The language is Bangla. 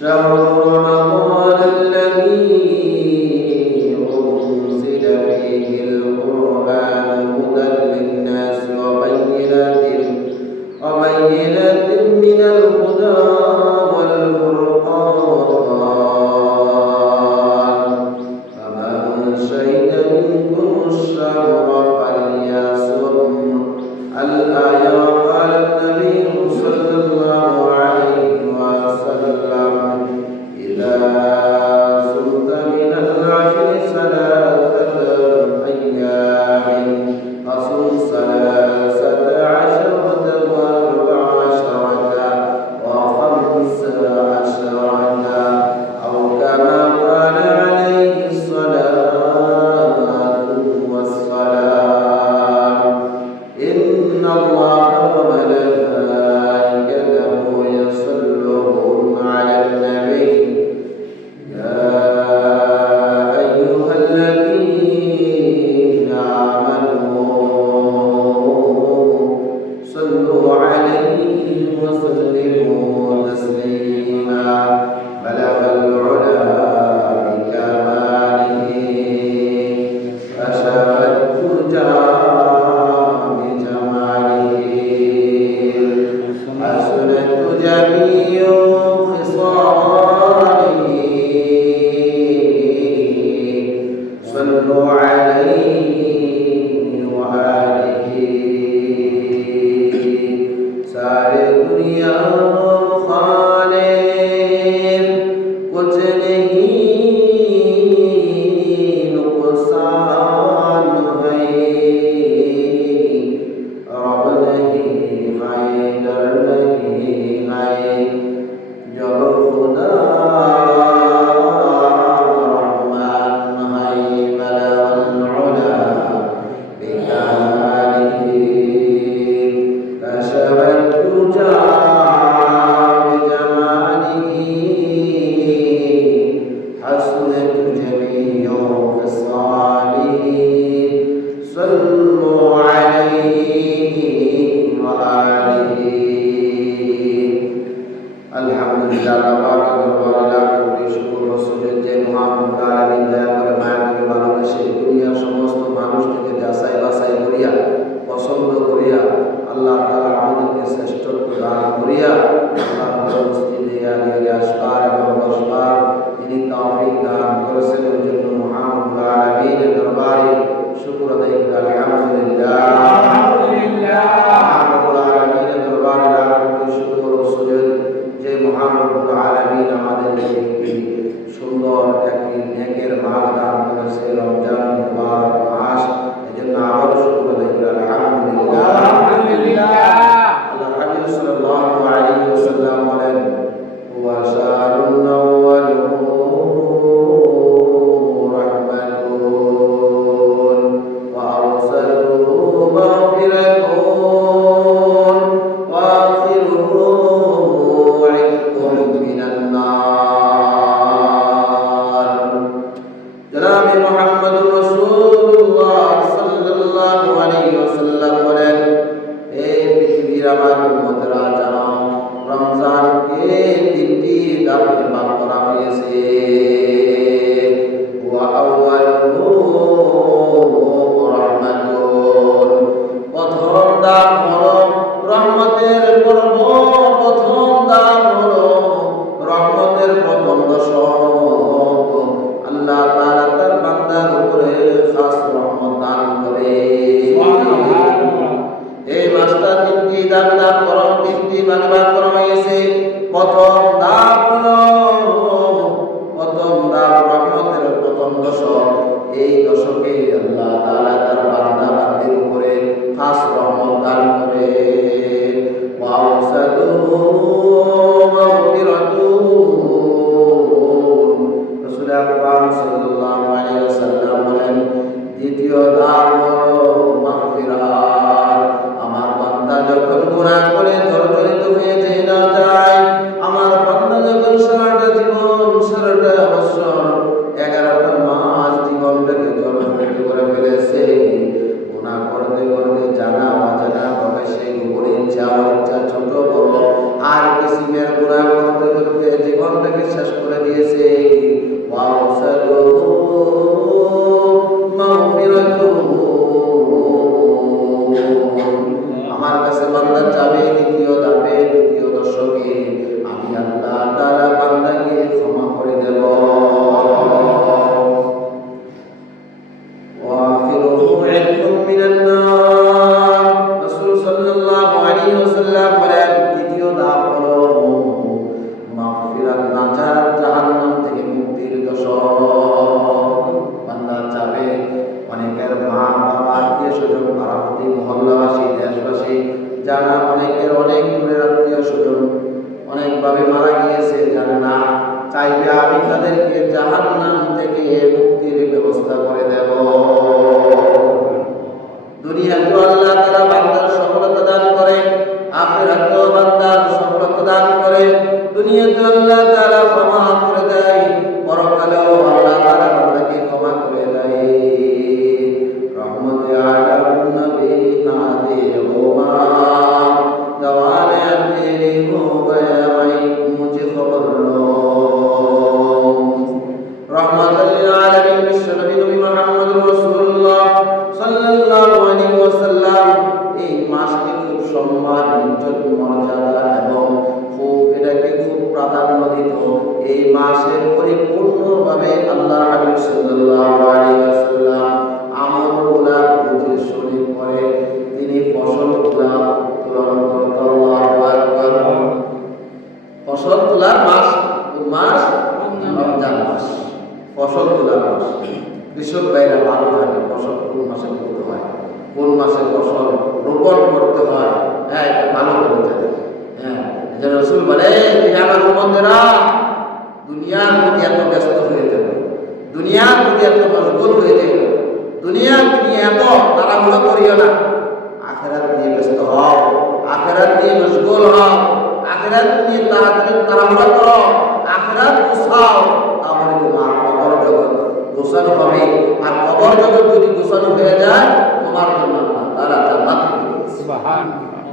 شهر رمضان الذي أنزل فيه القرآن هدى للناس وبينات من الهدى والفرقان فمن شهد منكم الشهر فليصم الآية. وقال النبي صلى الله عليه وسلم إذا صمت من العشر ثلاثة أيام فصم 13 و14 و15 أو كما قال عليه الصلاة والسلام. إن الله وملائكته يصلون على النبي يا أيها الذين آمنوا صلوا عليه وسلموا تسليما. بلغ العلا بكماله كشف الدجى بجماله حسنت جميع خصاله. صلوا عليه وآله. सारे दुनिया मुखालिफ कुछ नहीं नुकसान है रब नहीं हैदर नहीं है जो खुदा रहमान है बलगल उला बिकमालिही كشف الدجى بجماله حسنت جميع خصاله. صلوا عليه وآله. الحمد لله تبارك وتعالى শুকর ও সুজুদ যে মহান আলামিন দয়া করে মায়া করে ভালোবেসে দুনিয়ার সমস্ত মানুষ থেকে যাচাই বাছাই করিয়া পছন্দ করিয়া আল্লাহ তাআলা আমাদেরকে শ্রেষ্ঠত্ব দান করিয়া আল্লাহর মসজিদে আলিয়া আসবার এবং বসবার তিনি তৌফিক দান করেছেন। ওই জন্য মহান আলামিনের দরবারে শুকর আদায় করি আলহামদুলিল্লাহ। মহান আলামিনের দরবারে লাখ কোটি শুকর ও সুজুদ যে মহান আলামিন আমাদেরকে একটি সুন্দর একটি নেকের মাস দান করেছে, রমজান মুবারক মাস। এজন্য আবার শুকর আদায় করি আলহামদুলিল্লাহ। আল্লাহ হাবিব সাল্লাল্লাহু আলাইহি ওয়াসাল্লাম বলেন ওয়া শাহরুন আউয়ালুহু রাহমাতুন ওয়া আরসালুহু মাগফিরাতুন ওয়া আখিরুহু ইতকুন মিনান নার। জনাবে মুহাম্মদুর রাসূলুল্লাহ সাল্লাল্লাহু আলাইহি ওয়াসাল্লাম বলেন আমার উম্মতরা জানো রমজানকে তিনটি ধাপে ভাগ করা হয়েছে। ওয়া আউয়ালুহু রাহমাতুন, প্রথম ধাপ হলো রহমতের পর্ব। প্রথম ধাপ হলো রহমতের প্রথম দশক। আল্লাহ তাআলা তার বান্দার উপরে খাস রহমত দান করে। এই মাসটা তিনটি ভাগে ভাগ করা হয়েছে। প্রথম ধাপ হলো লাগিয়েছে জানে না। চাইবে আমি তাদেরকে জাহান্নাম থেকে মুক্তির ব্যবস্থা করে দেব। দুনিয়াতেও আল্লাহ তাআলা বান্দার সফলতা দান করে, আখিরাতেও বান্দার সফলতা দান করে। দুনিয়াতেও আল্লাহ তাআলা ক্ষমা করে দেয়, পরকালেও আল্লাহ তাআলা বান্দাকে ক্ষমা করে দেয়। রহমতে আলম নবী হাদে ওমা দওয়ানে তেরি হো গয়া মাই মুঝে খবর লো। রহমাতুল লিল আলামিন বিশ্বনবী নবী মুহাম্মদুর রাসূলুল্লাহ সাল্লাল্লাহু আলাইহি ওয়াসাল্লাম এই মাসকে খুব সম্মান, ইজ্জত, মর্যাদা এবং খুব এটাকে খুব প্রাধান্য দিত। এই মাসের পরিপূর্ণভাবে আল্লাহর হাবিব সাল্লাল্লাহু আলাইহি ওয়াসাল্লাম আমলগুলা বুঝে শুনে পরে তিনি ফসলগুলা উত্তোলন করতেন। আল্লাহু আকবার। ফসল তোলার মাস রমজান মাস, ফসল তোলার মাস। কৃষক ভাইরা ভালো জানে ফসল কোন মাসে করতে হয়, কোন মাসে ফসল রোপণ করতে হয়। হ্যাঁ, এটা ভালো করে জানে। হ্যাঁ, যে রাসূল বলে আমার উম্মতেরা দুনিয়ার প্রতি এত ব্যস্ত হয়ে যাবে, দুনিয়ার প্রতি এত মশগুল হয়ে যাবে, দুনিয়ার নিয়ে এত তাড়াহুড়ো করিও না, আখিরাত নিয়ে ব্যস্ত হও, আখিরাত নিয়ে মশগুল হও, আখিরাত নিয়ে তাড়াতাড়ি তাড়াহুড়ো করো, আখিরাত গুছাও। তাহলে তোমার কবর জগৎ গোছানো হবে। আর কবর জগৎ যদি গোছানো হয়ে যায় তোমার জন্য আল্লাহ তাআলা জান্নাত দিবেন। সুবহানাল্লাহ।